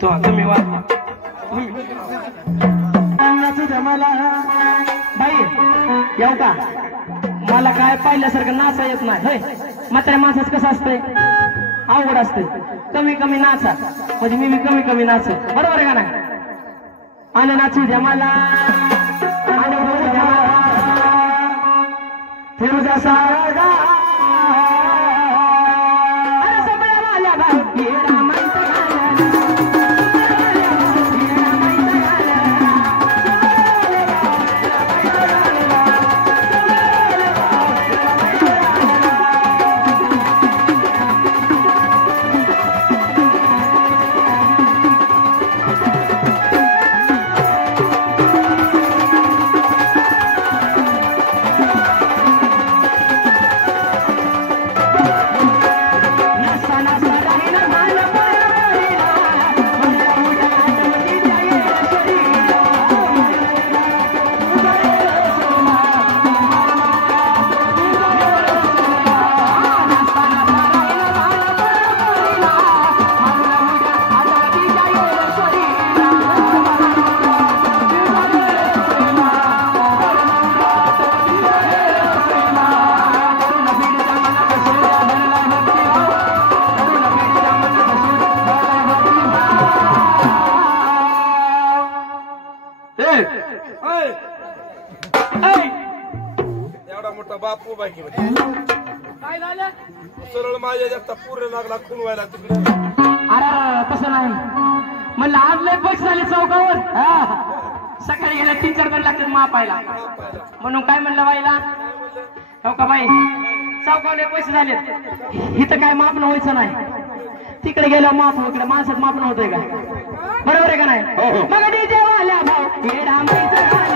तो तुम्ही वाच मला बाई येऊ का मला काय पाहिल्यासारखं नाचा येत नाही होय म्हाताऱ्या माणसाचं कसं असतंय अवघड असते कमी कमी नाचा म्हणजे मी कमी कमी नाचू बरोबर आहे का नाही आणि नाचू द्या मला फिरू सारा बापू बाकी काय झालं सरळ माझ्या जास्त पूर्ण लागला खून व्हायला तिकडे अरे तसं नाही म्हणलं आज लय पैसे झाले चौकावर सकाळी गेल्या 3-4 जण लागतात मापायला म्हणून काय म्हणलं बाईला हो का बाई चौकावले पैसे झालेत इथं काय मापणं व्हायचं नाही तिकडे गेलं माप इकडे माणसात मापणं होतंय का बरोबर आहे का नाही मग डीजे वाल्या भाऊ हे रामायचं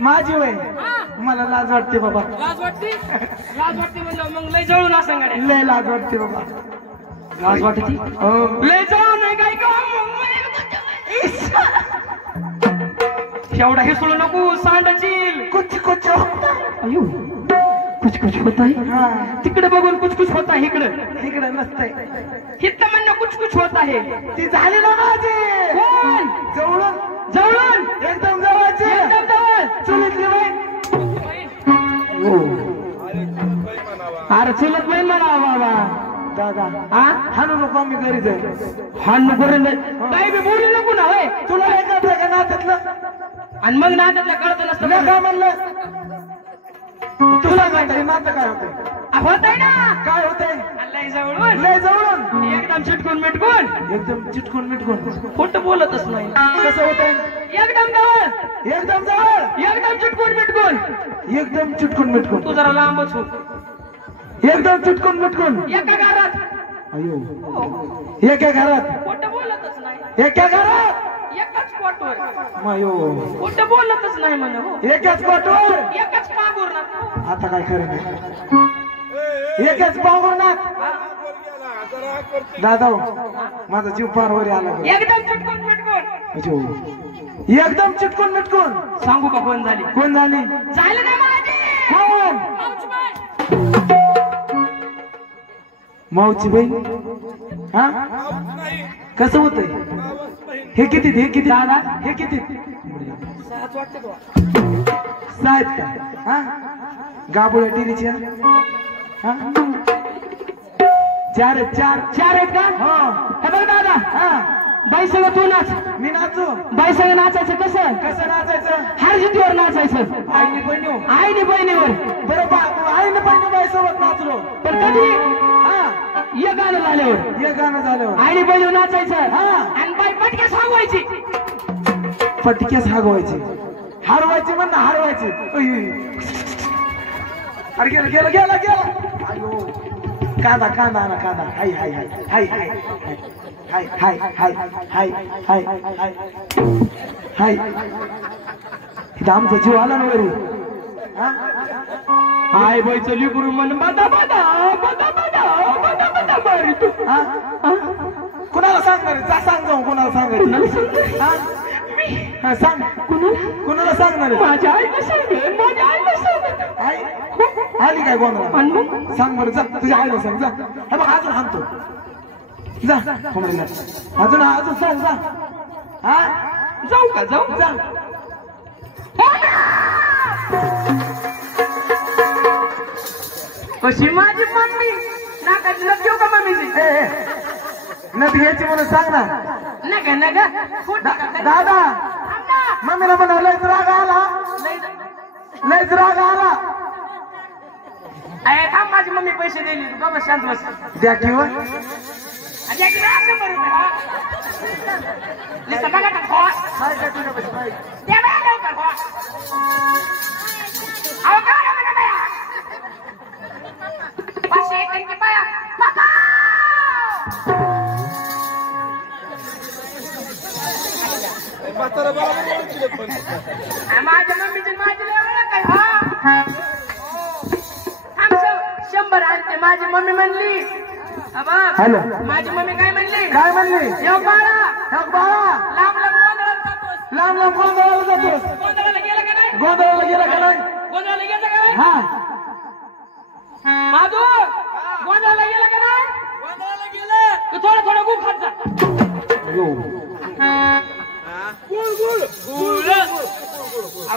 माझी वय मला लाज वाटते बाबा लाज वाटते म्हणलं मग लय जळून असं गाड्या लय लाज वाटते बाबा लाज वाटते लय जळून नाही काय का एवढा हिसळू नको सांडचील. कुछ कुछ होता है. अयो कुछ कुछ होत आहे. हा तिकडे बघून कुछ कुछ होत आहे. इकडे नसतंय. हित म्हणणं कुछ कुछ होत आहे. ती झाली ना माझी. कोण? जवळून जवळून एकदम जवळची. एकदम जवळ. चुलीतली बाई. अरे चुलत नाही म्हणा बाबा. दादा हा हाणू नको आम्ही घरी जाईल. हाण करून काही बी बोलू नको ना होय. तुला नाही कळतं का नात्यातलं. आणि मग ना त्यातलं कळत नसतं. मी काय म्हणलं तुला काय नातं काय होतंय. होत आहे ना. काय होतंय. लय जवळून लय जवळून एकदम चिटकून मिटकून एकदम चिटकून मिटकून. खोटं बोलतच नाही. कसं होतंय. एकदम जवळ एकदम जवळ एकदम चिटकून मिटकून. एकदम चिटकून मिटकून. तू जरा लांबच हो. एकदम चिटकून मिटकून. एका घरात अयो एका घरात. खोटं बोलतच नाही. एका घरात एकाच स्पॉटवर. मायो खोटं बोलतच नाही म्हणे हो. एकाच पाठवर. एकाच पागोर ना. आता काय खरं नाही. एकाच पावर ना. दादा माझा जीव पार वर आला. एकदम चिटकून मिटकून. एकदम चिटकून मिटकून. सांगू का कोण झाली. कोण झाली. झालं ना माझी. कोण. मावची बहीण. हा कसं होतंय. हे किती हे किती दादा हे किती. 6 आहेत का. हा गाबोळ्या टिरीच्या. हा 4 आहेत. 4 आहेत का. हो हे बघ दादा. हा बाई सगळं तू नाच. मी नाचू. बाई सगळं नाचायचं कसं. कसं नाचायचं. हरजितीवर नाचायचं. आईने बहिणी. आईने बहिणीवर. बरोबर आईने बहिणी बाईसोबत नाचलो. पण कधी हा ये गाणं झाल्यावर. हे गाणं झाल्यावर आईने बहिणीवर नाचायचं. हा आणि बाई पटक्या सांगवायची. पटक्यास हागवायची. हरवायची म्हण ना हरवायची. अरे गेलं गेलं गेलं गेलं. अयो कांदा कांदा ना कांदा. हाय हाय हाय हाय हाय हाय हाय हाय हाय हाय हाय हाय. इथं आमचा जीव आला ना वरी. आय बाई चली गुरु मन बदा बदा बदा बदा बदा बदा मारी तू. कुणाला सांगणार. जा सांग जाऊ कुणाला सांगायचं. हा सांग कुणाला सांगणार. माझ्या आईला सांग. माझ्या आईला सांग. आई आली काय कोणाला सांग बरं. जा तुझ्या आईला सांग. जा हे बघ अजून हाणतो. जा कोणाला अजून अजून सांग. जा हा जाऊ का जाऊ. जा. कशी माझी मम्मी नाकाची लग देऊ का मम्मीची. नदी घ्यायची म्हणून सांग ना. नका नका. दादा मम्मीला म्हणा लयच राग आला. लयच राग आला. अरे थांब माझी मम्मी पैसे दिली. तू बाबा शांत बस. द्या किंवा बघा का खो. द्या बघा लवकर खो. अहो काय म्हणा बाया. 500 एक बाया. म्हातारा बाबा ओळखले पण. माझ्या मम्मीची माझी ओळख आहे. हा 100 आणते. माझी मम्मी म्हणली. हॅलो माझी मम्मी काय म्हणली. काय म्हणली. येऊ बाळा. बाळा लांब लांब गोंधळात जातोस. लांब लांब गोंधळाला जातोस. गोंधळाला गेला का नाही. गोंधळाला गेला का नाही. गोंधळाला गेला का नाही. हा माधू गोंधळाला गेला का नाही. गोंधळाला गेला. तू थोडं थोडं गु खात जा.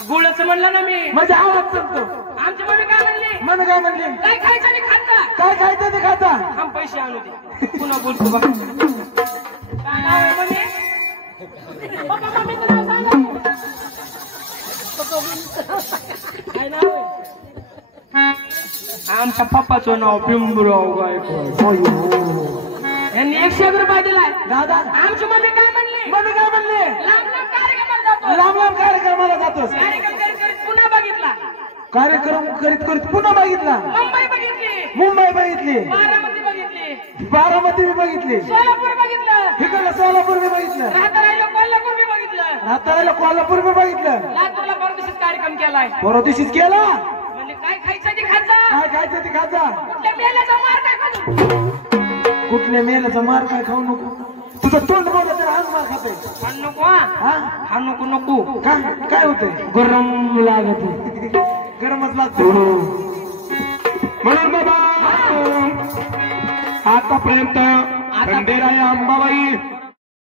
गुळच म्हणलं ना मी. म्हणजे आवाज चलतो. आमची मम्मी काय म्हणली. मन काय म्हणली. काय खायचं आणि खात जा. काय खायचं ते खाता. हम पैसे आणू दे. पुन्हा बोलतो बघ. काय नाव आहे मम्मी. पप्पा मम्मीचं नाव सांगा. काय नाव आहे. आमच्या पप्पाचं नाव पिंबराव गायकवाड. यांनी 101 रुपये दिलाय. दादा आमची मम्मी काय म्हणली. मम्मी काय म्हणली. लांब लांब कार्यक्रमाला जातो. लांब लांब कार्यक्रमाला जातोस. कार्यक्रम करीत करीत पुन्हा बघितला. कार्यक्रम करीत करीत पुन्हा बघितला. मुंबई बघितली. मुंबई बघितली. बारामती बघितली. बारामती बी बघितली. सोलापूर बघितलं. इकडलं सोलापूर बी बघितलं. राहता कोल्हापूर बी बघितलं. नाताळाला कोल्हापूर बी बघितलं. लातूरला परदेशीच कार्यक्रम केलाय. परवा दिवशीच केला. म्हणजे काय खायचं ते खात जा. काय खायचं ते खाता. कुठल्या मेल्याचा मार काय खातो. कुठल्या मेल्याचा मार काय खाऊ नको. तू तुझं तोंड बोललं तर हात मार खाते हा नको हा हा नको नको काय होतंय गरम लागत गरमच लागतो म्हणून बाबा आतापर्यंत खंडेराय अंबाबाई